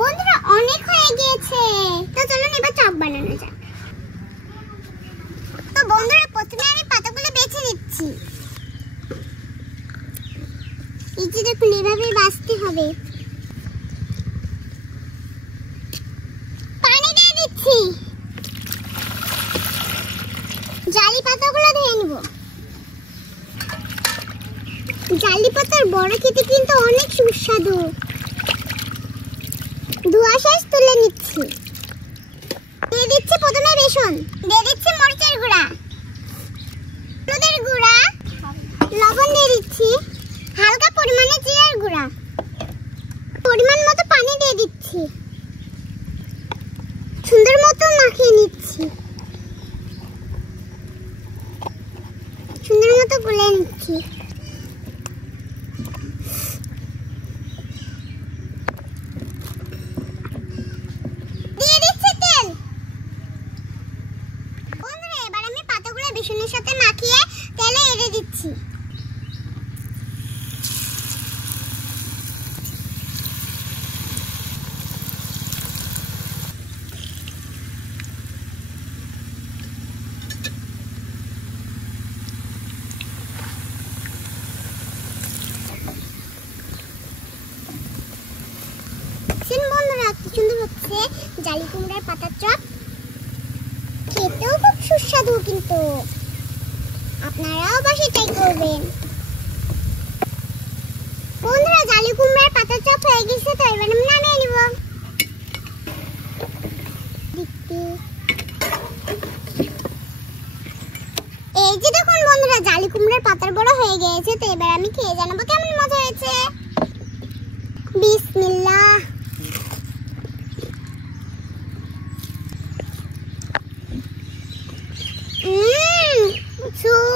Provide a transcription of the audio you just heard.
বন্ধুরা অনেক হয়ে গিয়েছে, তো চলুন এবার চপ বানানো যাক। তো বন্ধুরা প্রথমে আমি পাতাগুলো বেছে নিচ্ছি। এই যে দেখুন এভাবে বাছতে হবে। পানি দিয়ে দিচ্ছি। জালি পাতাগুলো ধুয়ে নেব। জালি পাতার বড় খেতে কিন্তু অনেক সুস্বাদু। ধোয়া শেষ, তুলে নিচ্ছি। দিয়ে দিচ্ছি প্রথমে বেসন, দিয়ে দিচ্ছি মরিচের গুঁড়া, হলুদের গুঁড়া, লবণ দিয়ে দিচ্ছি, হালকা পরিমাণে জিরার গুঁড়া, পরিমাণ মতো পানি দিয়ে দিচ্ছি, সুন্দর মতো মাখিয়ে নিচ্ছি, সুন্দর মতো গুলে নিচ্ছি। বেসনের সাথে মাখিয়ে তেলে এড়ে দিচ্ছি। বন্ধুরা কি সুন্দর হচ্ছে জালি কুমড়ার পাতার চপ, খেতেও খুব সুস্বাদু, কিন্তু আপনারাও বাসায় ট্রাই করবেন। বন্ধুরা জালি কুমড়ার পাতার চপ হয়ে গেছে, তো এবার আমি নামিয়ে নিব। এই যে দেখুন বন্ধুরা জালি কুমড়ার পাতার বড় হয়ে গিয়েছে, তো এবার আমি খেয়ে জানাবো কেমন মজা হয়েছে। বিসমিল্লাহ। সুন্দর।